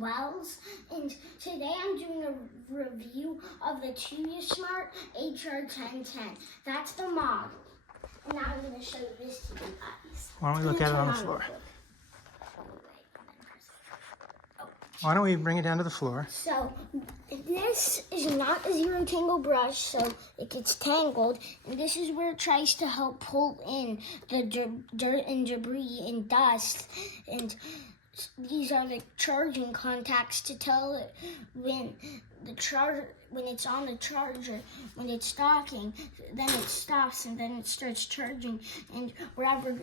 wells, and today I'm doing a review of the Tuya Smart HR1010. That's the model. And now I'm going to show this to you guys. Why don't we look at it on the floor? Why don't we bring it down to the floor? So this is not a zero tangle brush, so it gets tangled, and this is where it tries to help pull in the dirt and debris and dust, and these are the charging contacts to tell it when it's on the charger, when it's docking, then it stops and then it starts charging, and wherever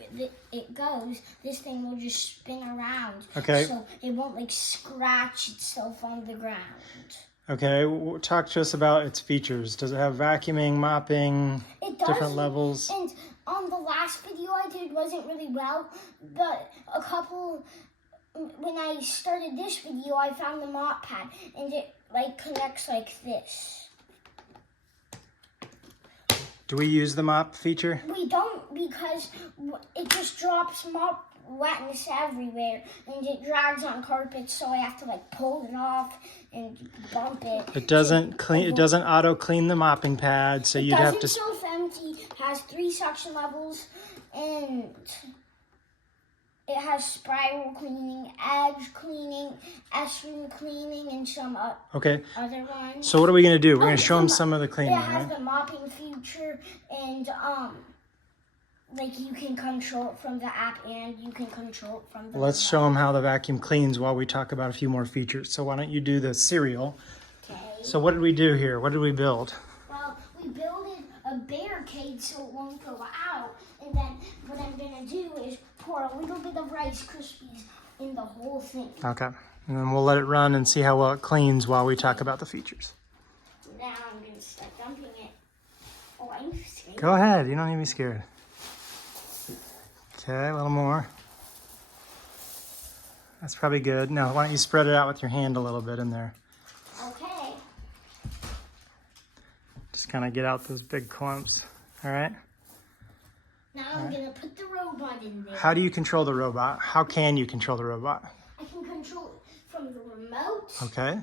it goes, this thing will just spin around. Okay. So it won't like scratch itself on the ground. Okay, talk to us about its features. Does it have vacuuming, mopping, It does, different levels? And on the last video I did wasn't really well, but when I started this video, I found the mop pad, and it like connects like this. Do we use the mop feature? We don't, because it just drops mop wetness everywhere, and it drags on carpets, so I have to like pull it off and bump it. It doesn't clean. It doesn't auto clean the mopping pad, so you'd have to. It doesn't self-empty. Has 3 suction levels, and it has spiral cleaning, edge cleaning, S-ring cleaning, and some Okay. other ones. So what are we gonna do? We're gonna show them some of the cleaning, It has right? the mopping feature, and like you can control it from the app, and you can control it from the Let's remote. show them how the vacuum cleans while we talk about a few more features. So why don't you do the cereal? Okay. So what did we do here? What did we build? Well, we built a barricade so it won't go out, and then what I'm gonna do is pour a little bit of Rice Krispies in the whole thing. Okay. And then we'll let it run and see how well it cleans while we talk about the features. Now I'm gonna start dumping it. Oh, I'm scared. Go ahead. You don't need to be scared. Okay, a little more. That's probably good. Now, why don't you spread it out with your hand a little bit in there? Okay. Just kind of get out those big clumps. All right. Now I'm gonna put the robot in there. How do you control the robot? How can you control the robot? I can control it from the remote Okay.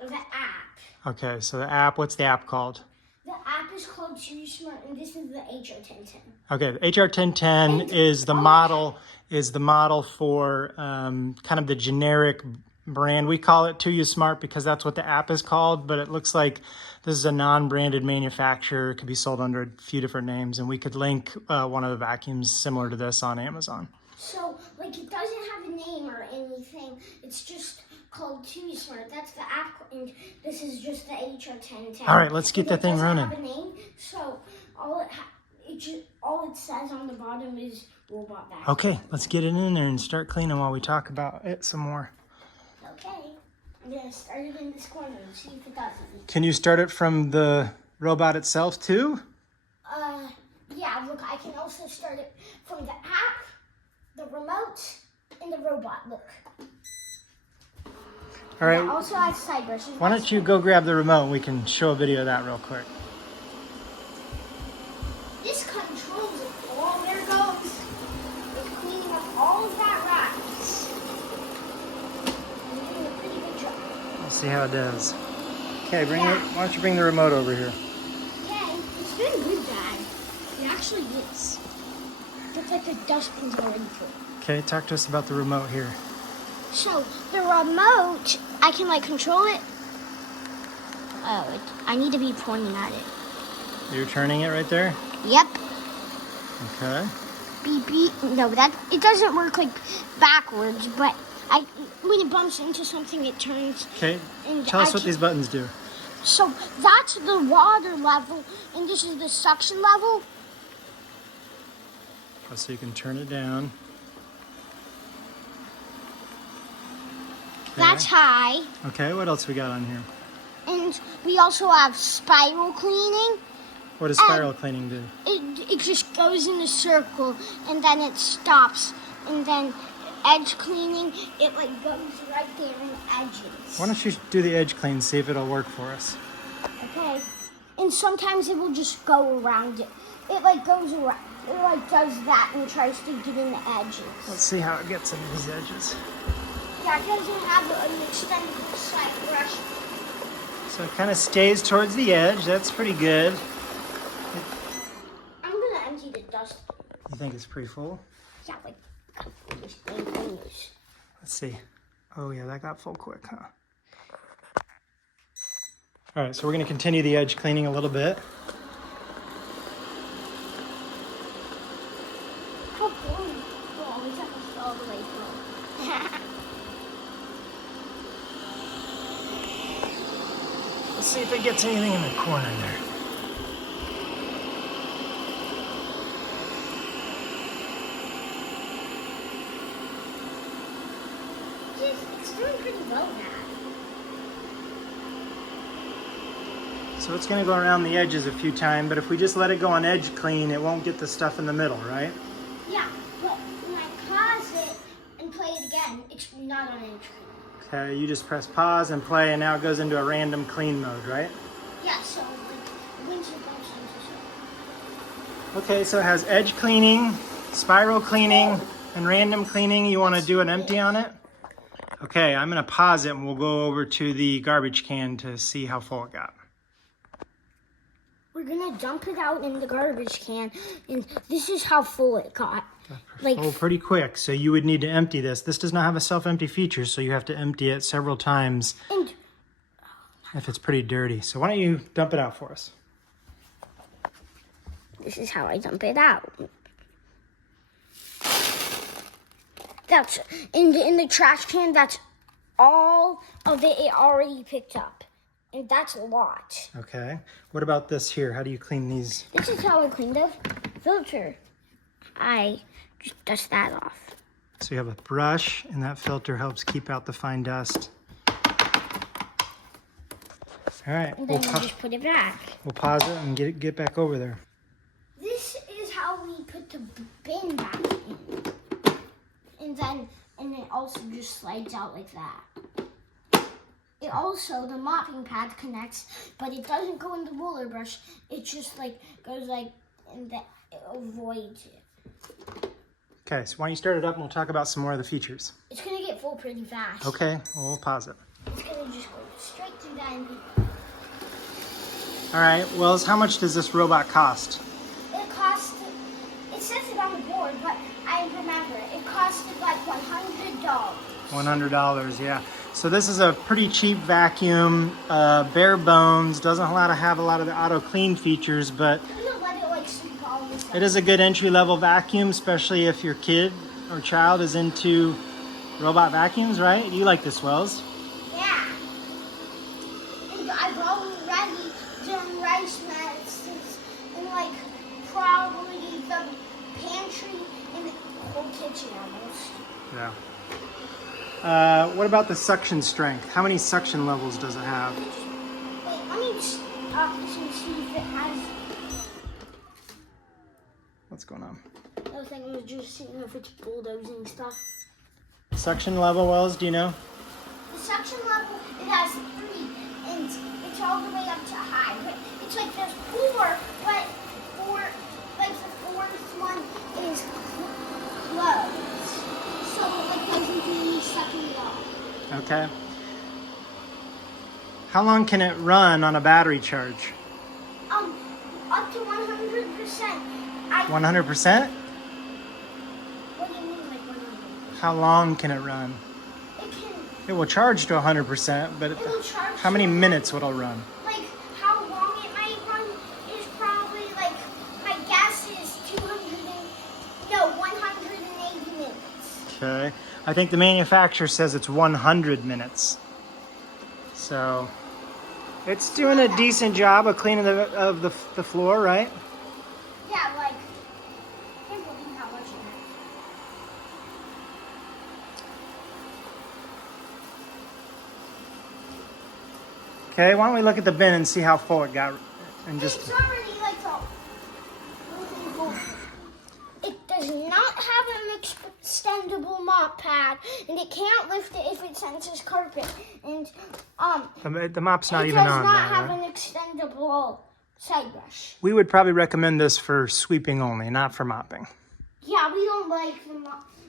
or the app. Okay, so the app, what's the app called? The app is called Tuya Smart, and this is the HR1010. Okay, the HR1010 is the model for kind of the generic brand. We call it Tuya Smart because that's what the app is called, but it looks like this is a non-branded manufacturer. It could be sold under a few different names, and we could link one of the vacuums similar to this on Amazon. So, like, it doesn't have a name or anything. It's just called Tuya Smart. That's the app, and this is just the HR1010. All right, let's get that thing running. It doesn't have a name, so all it says on the bottom is robot vacuum. Okay, let's get it in there and start cleaning while we talk about it some more. Okay, I'm gonna start it in this corner and see if it does anything. Can you start it from the robot itself too? Yeah, look, I can also start it from the app, the remote, and the robot, look. All right. It also has side brushes. Why don't you go grab the remote and we can show a video of that real quick. This controls it. Oh, there it goes. It's cleaning up all of that rice. I'm doing a pretty good job. We'll see how it does. Okay, why don't you bring the remote over here? Okay, it's been good, Dad. It actually is. Looks like the dustbin's already full. Okay, talk to us about the remote here. So, the remote, I can, like, control it. Oh, I need to be pointing at it. You're turning it right there? Yep. Okay. Beep, beep. No, it doesn't work, like, backwards, but when it bumps into something, it turns. Okay, And tell us what these buttons do. So, that's the water level, and this is the suction level. So you can turn it down. Okay. That's high. Okay, what else we got on here? And we also have spiral cleaning. What does spiral cleaning do? It just goes in a circle, and then it stops. And then edge cleaning, it like goes right there in the edges. Why don't you do the edge clean, see if it'll work for us. Okay. And sometimes it will just go around it. It like goes around. It like does that and tries to get in the edges. Let's see how it gets into these edges. Yeah, it doesn't have an extended side brush. So it kind of stays towards the edge. That's pretty good. I'm gonna empty the dust. You think it's pretty full? Yeah, like these things. Let's see. Oh yeah, that got full quick, huh? All right, so we're gonna continue the edge cleaning a little bit. How boring. Oh, we have to all the way through. Let's see if it gets anything in the corner there. It's doing pretty well now. So it's gonna go around the edges a few times, but if we just let it go on edge clean, it won't get the stuff in the middle, right? Yeah, but when I pause it and play it again, it's not on edge clean. Okay, you just press pause and play, and now it goes into a random clean mode, right? Yeah, so like wins and bumps into Okay, so it has edge cleaning, spiral cleaning, and random cleaning. You wanna do an empty on it? Okay, I'm gonna pause it and we'll go over to the garbage can to see how full it got. We're gonna dump it out in the garbage can, and this is how full it got. Like, Oh, pretty quick. So you would need to empty this. This does not have a self-empty feature, so you have to empty it several times and if it's pretty dirty. So why don't you dump it out for us? this is how I dump it out. That's in the trash can. That's all of it already picked up, and that's a lot. Okay. What about this here? How do you clean these? This is how I clean the filter. I just dust that off. So you have a brush, and that filter helps keep out the fine dust. All right. And then you just put it back. We'll pause it and get back over there. This is how we put the bin back in. And it also just slides out like that. It also, the mopping pad connects, but it doesn't go in the roller brush. It just like goes like, and it avoids it. Okay, so why don't you start it up and we'll talk about some more of the features. It's gonna get full pretty fast. Okay, well, we'll pause it. It's gonna just go straight to that and be. All right, Wells, how much does this robot cost? It cost, it says it on the board, but I remember it costed like $100. $100, yeah. So this is a pretty cheap vacuum, bare bones, doesn't have a lot of the auto clean features, but We'll let it like sweep all this it is a good entry-level vacuum, especially if your kid or child is into robot vacuums, right? You like this, Wells? Yeah. And I've already done rice mixes in like probably the pantry and the whole kitchen almost. Yeah. What about the suction strength? How many suction levels does it have? Wait, let me just talk this and see if it has. What's going on? I was thinking, was just seeing if it's bulldozing stuff. Suction level, Wells, do you know? The suction level, it has 3, and it's all the way up to high. But it's like there's 4, but 4, like the 4th one is closed. So it doesn't do any sucking at all. Okay. How long can it run on a battery charge? Up to 100%. 100%? What do you mean, like 100%? How long can it run? It can. It will charge to 100%, but It will charge. how many to- minutes will it run? Like how long it might run is probably like my guess is 180 minutes. Okay. I think the manufacturer says it's 100 minutes. So it's doing a decent job of cleaning the floor, right? Yeah, like I can't believe how much it is. Okay, why don't we look at the bin and see how full it got and just It's already like it does not have an extendable mop pad, and it can't lift it if it senses carpet. And the mop's not it even does on not now, have right? an extendable side brush. We would probably recommend this for sweeping only, not for mopping. Yeah, we don't like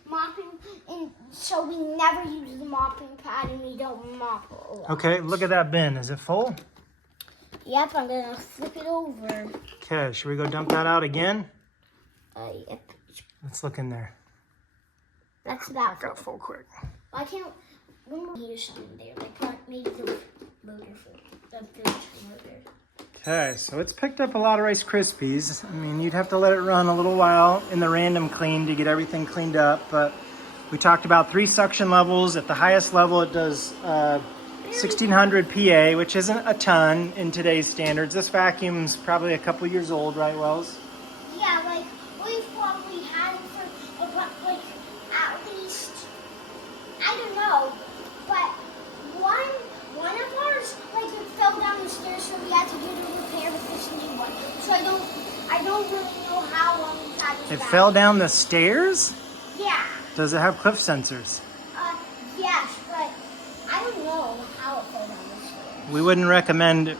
mopping, and so we never use the mopping pad and we don't mop a lot. Okay, look at that bin. Is it full? Yep, I'm gonna flip it over. Okay, should we go dump that out again? Yep. Let's look in there. That's about Got full quick. I can't remember here's something there. Like maybe the motor full. The fridge motor. Okay, so it's picked up a lot of Rice Krispies. I mean, you'd have to let it run a little while in the random clean to get everything cleaned up, but we talked about 3 suction levels. At the highest level, it does 1600 PA, which isn't a ton in today's standards. This vacuum's probably a couple years old, right, Wells? Yeah, like we've probably had it for about like at least, I don't know, but one of ours like it fell down the stairs, so we had to do the repair with this new one. So I don't really know how long we've had this. It fell down the stairs? Yeah. Does it have cliff sensors? Yes, but I don't know how it fell down the stairs. We wouldn't recommend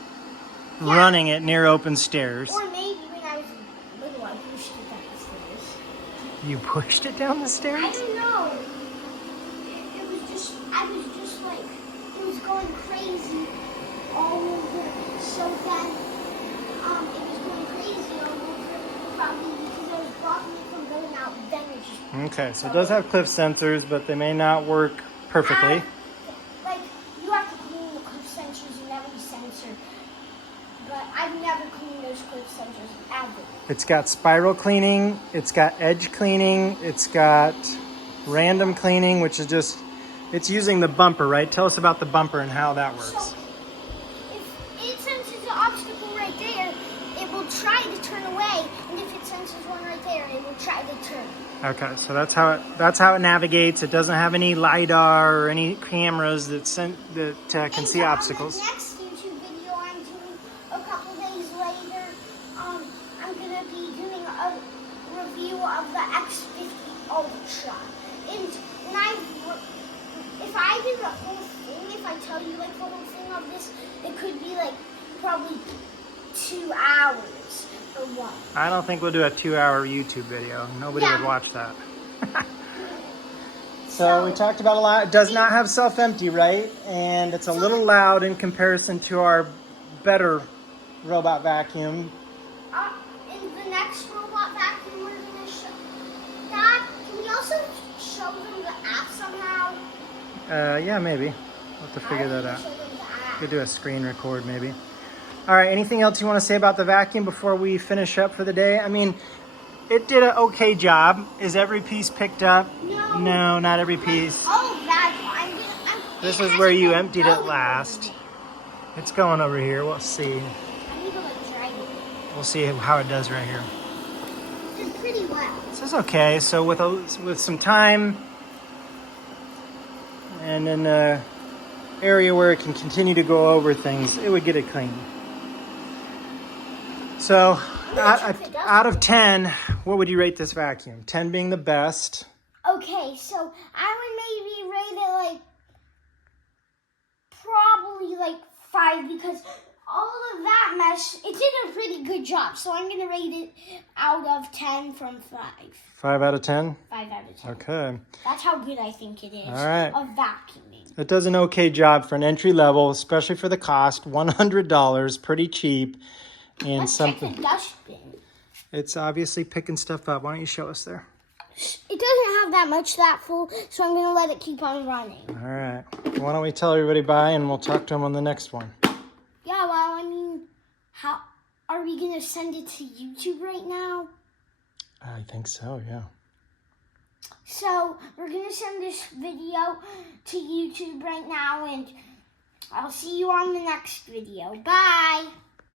running it near open stairs. Or maybe when I was little, I pushed it down the stairs. You pushed it down the stairs? I don't know. I was just like, it was going crazy all over. So then, it was going crazy all over, probably because I was blocking it from going out. Then it just. Okay, so it does have cliff sensors, but they may not work perfectly. Like, you have to clean the cliff sensors and every sensor. But I've never cleaned those cliff sensors ever. It's got spiral cleaning, it's got edge cleaning, it's got random cleaning, which is just, it's using the bumper, right? Tell us about the bumper and how that works. So, if it senses an obstacle right there, it will try to turn away. And if it senses one right there, it will try to turn. Okay, so that's how it navigates. It doesn't have any LiDAR or any cameras that can see obstacles. On the next YouTube video I'm doing a couple days later, I'm gonna be doing a review of the X50 Ultra. And if I do the whole thing, if I tell you like the whole thing of this, it could be like probably 2 hours or one. I don't think we'll do a 2-hour YouTube video. Nobody would watch that. So we talked about a lot. It does not have self-empty, right? And it's a little loud in comparison to our better robot vacuum. In the next robot vacuum we're going to show. Dad, can we also show them the app somehow? Yeah, maybe. We'll have to figure that out. Could do a screen record maybe. All right, anything else you want to say about the vacuum before we finish up for the day? I mean, it did an okay job. Is every piece picked up? No. No, not every piece. Oh, that's This is where you emptied it last. It's going over here. We'll see. I need to like try it. We'll see how it does right here. It's pretty well. This is okay. So with some time and in an area where it can continue to go over things, it would get it clean. So out of 10, what would you rate this vacuum? 10 being the best. Okay, so I would maybe rate it like probably like 5 because all of that mess, it did a pretty good job. So I'm going to rate it out of 10 from 5. 5 out of 10? 5 out of 10. Okay. That's how good I think it is. All right. Of vacuuming. It does an okay job for an entry level, especially for the cost. $100, pretty cheap. And Let's something. check the dustbin. It's obviously picking stuff up. Why don't you show us there? It doesn't have that much that full, so I'm going to let it keep on running. All right. Why don't we tell everybody bye and we'll talk to them on the next one. Yeah, well, I mean, how are we going to send it to YouTube right now? I think so, yeah. So, we're going to send this video to YouTube right now, and I'll see you on the next video. Bye!